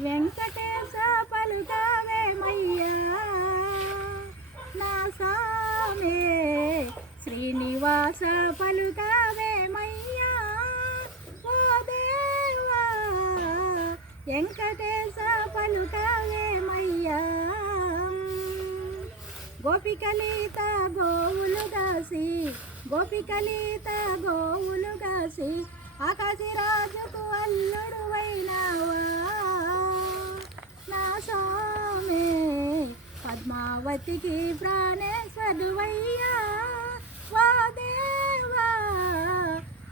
వెంకటేశ పలుకావేమయ్యా నా సామే, శ్రీనివాస పలుకావేమయ్యా ఓ దేవా, వెంకటేశ పలుకావేమయ్యా. గోపికలీత గోవులుగాసి, గోపికలీత గోవులుగాసి, ఆకాశరాజుకు అల్లుడు వైనావా నా స్వామి, పద్మావతికి ప్రాణేశ్వరువయ్యా వా దేవా,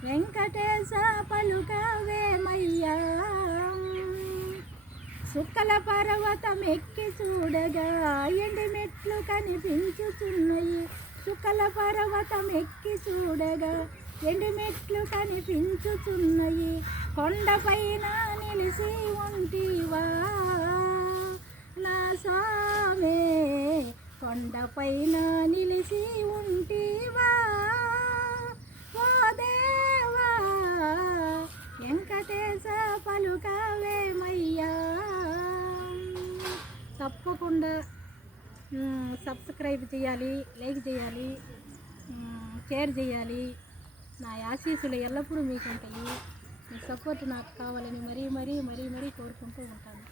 వెంకటేశ పలుకావేమయ్యా. సుక్కల పర్వతం ఎక్కి చూడగా ఎండి మెట్లు కనిపించుచున్నాయి, సుక్కల పర్వతం ఎక్కి చూడగా ఎండి మెట్లు కనిపించుచున్నాయి. కొండపైన నిలిసి ఉంటివా నా స్వామి, కొండపైన నిలిసి ఉంటివా ఓ దేవా, వెంకటేశ పలుకావేమయ్యా. తప్పకుండా సబ్స్క్రైబ్ చేయాలి, లైక్ చేయాలి, షేర్ చేయాలి. నా ఆశీస్సులు ఎల్లప్పుడూ మీకు ఉంటాయి. మీ సపోర్ట్ నాకు కావాలని మరీ మరీ మరీ మరీ కోరుకుంటూ ఉంటాను.